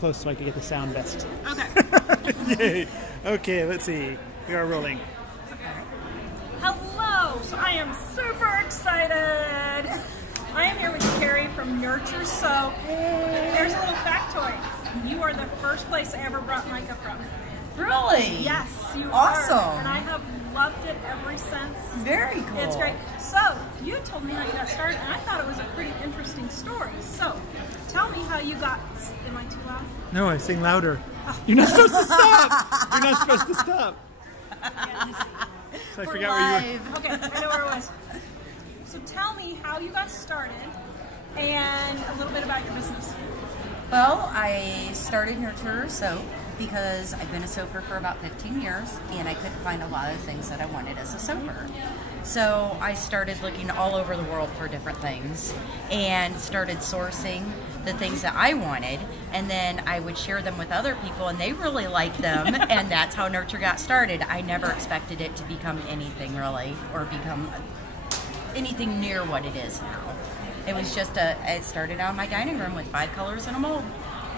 close so I can get the sound best. Okay. Yay. Okay, let's see. We are rolling. Hello! So I am super excited. I am here with Carrie from Nurture Soap. There's a little factoid. You are the first place I ever brought mica from. Really? Yes, you awesome. are. And I have loved it ever since. Very cool. It's great. So, you told me how you got started, and I thought it was a pretty interesting story. So, tell me how you got... Am I too loud? No, I sing louder. Oh. You're not supposed to stop! You're not supposed to stop. Yeah, so I forgot where you were. Okay, I know where it was. So tell me how you got started and a little bit about your business. Well, I started Nurture Soap because I've been a soaper for about 15 years and I couldn't find a lot of things that I wanted as a soaper. So I started looking all over the world for different things and started sourcing the things that I wanted, and then I would share them with other people and they really liked them and that's how Nurture got started. I never expected it to become anything really, or become anything near what it is now. It was just it started out in my dining room with 5 colors and a mold.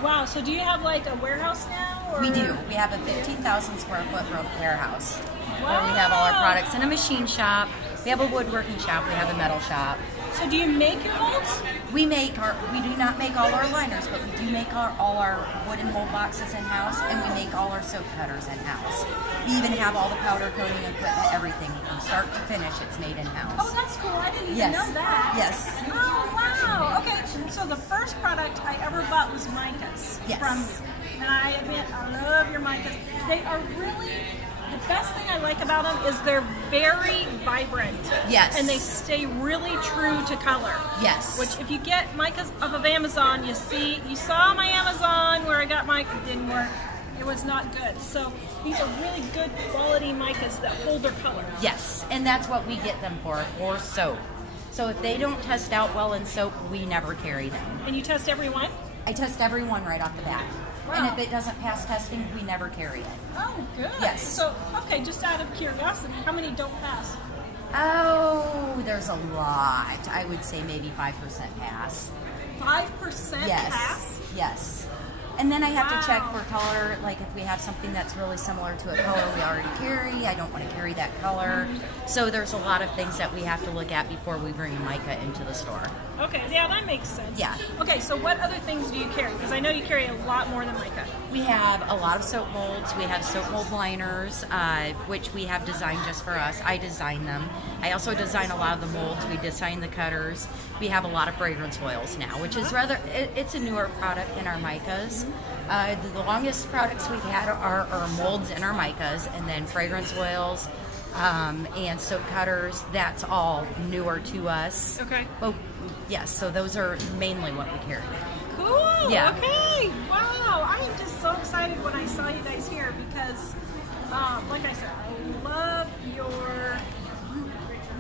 Wow, so do you have like a warehouse now? Or? We do. We have a 15,000 square foot warehouse. Wow. Where we have all our products in a machine shop. We have a woodworking shop. We have a metal shop. So do you make your molds? We do not make all our liners, but we do make all our wooden mold boxes in-house, and we make all our soap cutters in-house. We even have all the powder coating equipment, everything. From start to finish, it's made in-house. Oh, that's cool. I didn't even know that. Yes. Oh, wow. Okay, so the first product I ever bought was micas. Yes. From you. And I admit, I love your micas. They are really... The best thing I like about them is they're very vibrant. Yes. And they stay really true to color. Yes. Which, if you get micas off of Amazon, you saw my Amazon where I got mica, it didn't work. It was not good. So these are really good quality micas that hold their color. Yes, and that's what we get them for soap. So if they don't test out well in soap, we never carry them. And you test every one? I test every one right off the bat. Wow. And if it doesn't pass testing, we never carry it. Oh, good. Yes. So, okay, just out of curiosity, how many don't pass? Oh, there's a lot. I would say maybe 5% pass. 5% Yes. pass? Yes. And then I have to check for color, like if we have something that's really similar to a color we already carry, I don't want to carry that color. So there's a lot of things that we have to look at before we bring mica into the store. Okay, yeah, that makes sense. Yeah. Okay, so what other things do you carry? Because I know you carry a lot more than mica. We have a lot of soap molds. We have soap mold liners, which we have designed just for us. I design them. I also design a lot of the molds. We design the cutters. We have a lot of fragrance oils now, which is it's a newer product in our micas. The longest products we've had are our molds and our micas, and then fragrance oils and soap cutters. That's all newer to us. Okay. Well, yes, so those are mainly what we carry. Cool. Yeah. Okay. Wow. I am just so excited when I saw you guys here because, like I said, I love your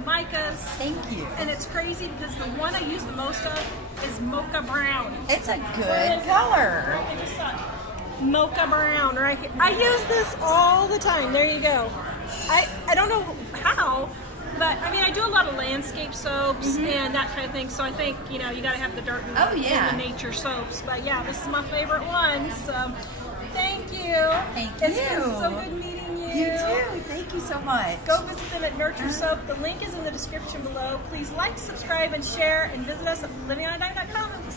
micas. Thank you. And it's crazy because the one I use the most of is mocha brown. It's a good color. I just saw it. Mocha brown right here. I use this all the time. There you go. I don't know how, but I mean I do a lot of landscape soaps and that kind of thing. So I think you got to have the dirt and the nature soaps. But yeah, this is my favorite one. So thank you. Thank you. It's been so good meeting you. You too. Thank you so much. Go visit them at Nurture Soap. The link is in the description below. Please like, subscribe, and share, and visit us at livingonadime.com.